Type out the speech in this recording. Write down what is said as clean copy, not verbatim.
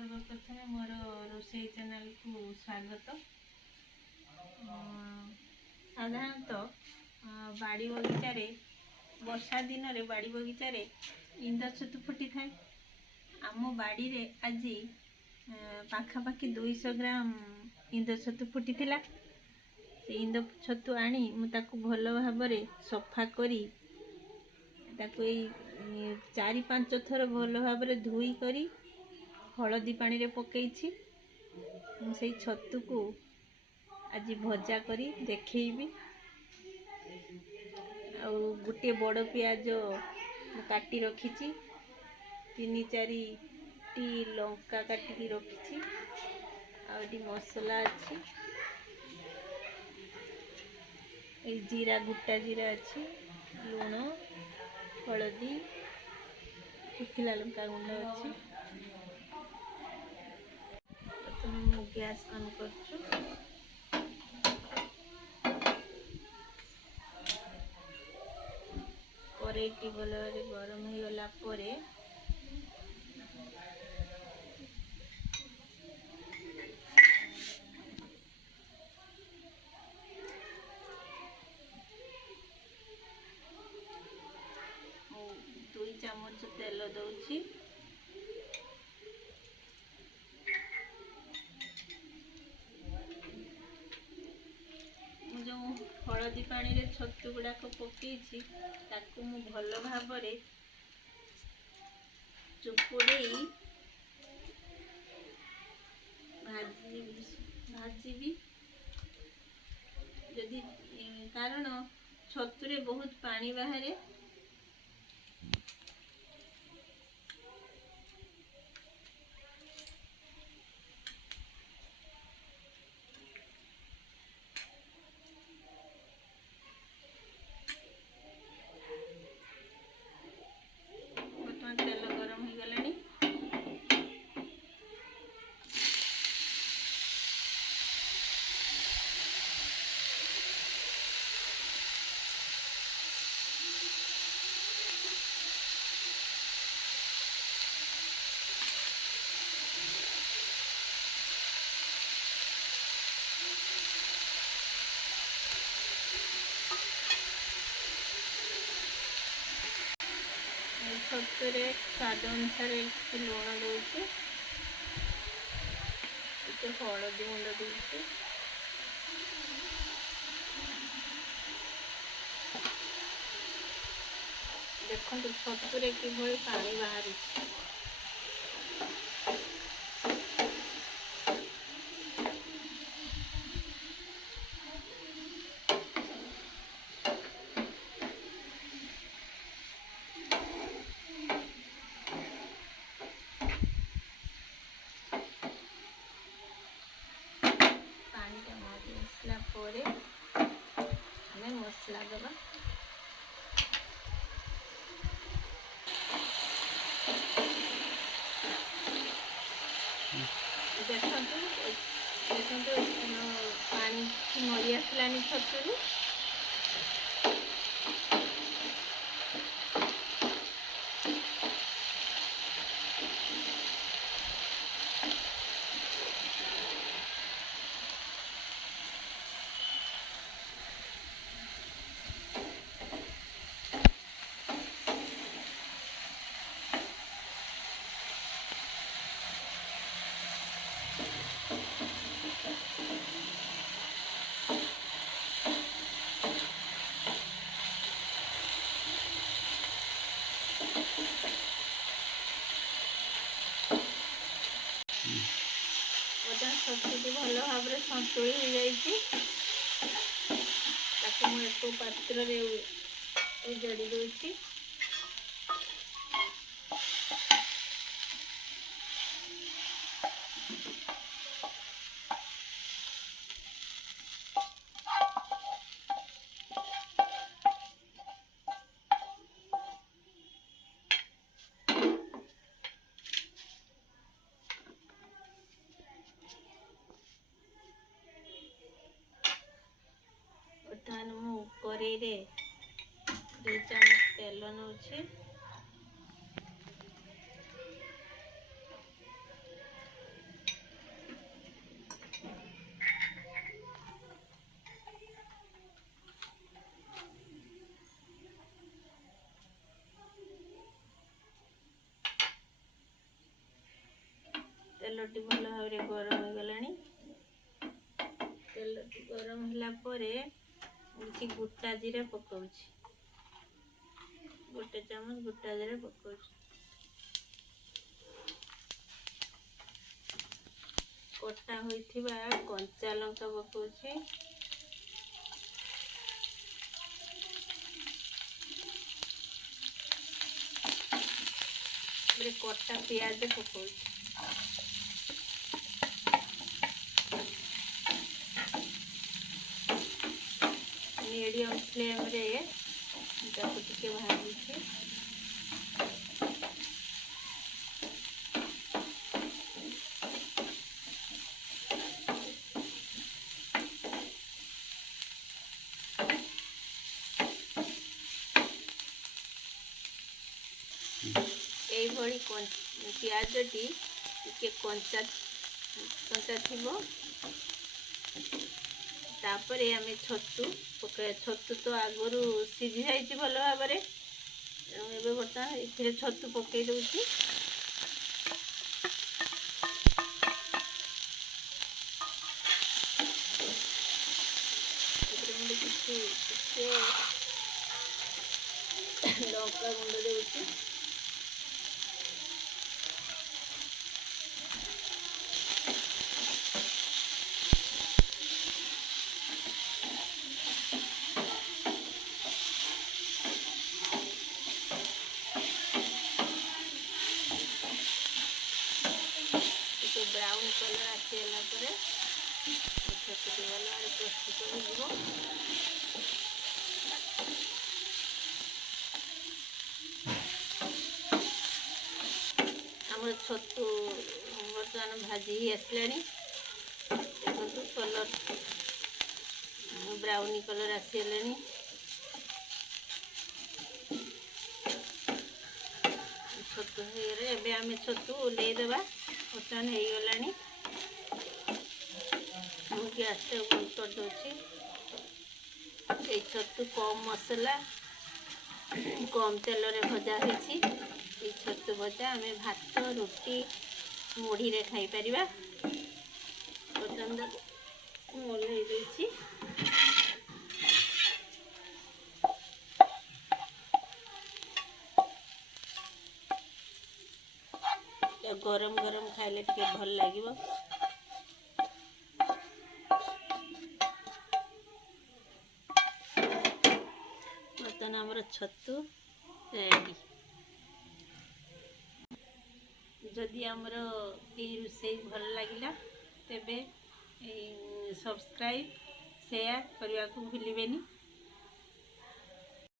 सर्वप्रथमे मोर रोषे channel को स्वागत। साधारणतः बाड़ी बगीचारे वर्षा दिन रे बाड़ी बगीचारे इंद छतु फुटी थाए। आम बाड़ी रे आज पाखापाखि 200 ग्राम इंद छतु फुटी थिला। से इंद छतु आनी मुझे भल भाव सफा करी ताकू 4-5 थर भल भाव धोई करी हलदी पानी रे पकईछि। से छतु को आज भजा करी देखेबी। आ गोटे बड़ पियाज काटी रखी 3-4 टी लंका काटिकी रखी। आउटी मसला अच्छी जीरा गुटा जीरा अच्छी लुण हलदी शुखिला लंका गुंड अच्छी। प्रथम गैस ऑन करछु। करेईटी भल गरम हो गला परे दुई चामच तेल दउछि। जो हलदी पानी रे छतु गुड़ाक पकईछि ताकू मु भल भाव चुपुड़ी भाजीबी। जदि कारण छतुरे बहुत पानी बाहरे तेल गरम हो गलानी। छतुरे स्वाद अनुसार लुण दूसरी हलदी गुंड दूसरी देखो छतुरे किभली पानी बाहरी। मसला परे हमें मसला दबा। देखो पानी मरी आसलानी छतुरु। छतुटी भल भाव सतुड़ी हो जाइए। एक पात्र उजाड़ी दूसरी। बर्तमान मु कड़ाई रे 2 चामच तेल नौछि। तेलटी भल भाव गरम हो गलानी। तेलटी गरम होला परे किसी गोटा जीरा पकाउछि, गोटे चामच गोटा जीरा पकाउछि। कटा होइथिबा कंचा लंका पकाउछि, कटा प्याज पकाउछि। मीडियम फ्लेम रे ताको टिके भाजुछि। এইভাবে পিঁয়াজটি টিকে कंचा थिबो। तापरे आमे छतु पकाए। छतु तो आगरू सिझी जाइछि भल भाव में। एबे बर्तमान एथिरे छतु पकाई दउछि। लंका गुंड देउछि। ब्राउन कलर आसीला परे छतुटी भल भाव प्रस्तुत हो। आम छतु बर्तमान भाजी आसला। देखो कलर ब्राउनी कलर आसीला। छतु एबे आमे छतु ओल्लै देबा। बर्तमान हो गलानी। गैस बंद कर दूची। ये छतु कम मसला कम तेल रे भजा होइछि। ये छतु भजा आमे भात रोटी मुढ़ी रे खाई परिबा। बर्तमान ओल्लै देछि। गरम गरम खाइले टिके भल लागिबो। बर्तमान हमर छतु रेडी। जदि हमर ए रुसई भल लागिला तेबे सब्सक्राइब शेयर करने को भूलिबेनी।